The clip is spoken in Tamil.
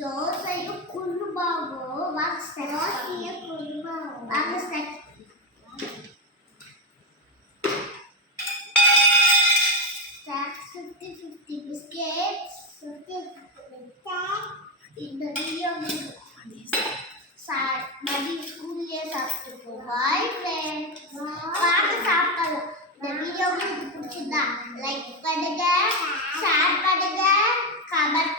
தோசையும் குருமாவும் தோசையும் குருமாவும் வாங்க ஸ்டார்ட். Stacks 50-50 biscuits. 50-50 biscuits. இந்த வீடியோ மதிய ஸ்கூல்லே சாப்பிட்டுருக்கோம். பாய் ஃப்ரெண்ட்ஸ், வாங்க சாப்பிடலாம். இந்த வீடியோ உங்களுக்கு பிடிச்சிருந்தா லைக் பண்ணுங்க, ஷேர் பண்ணுங்க, கமெண்ட்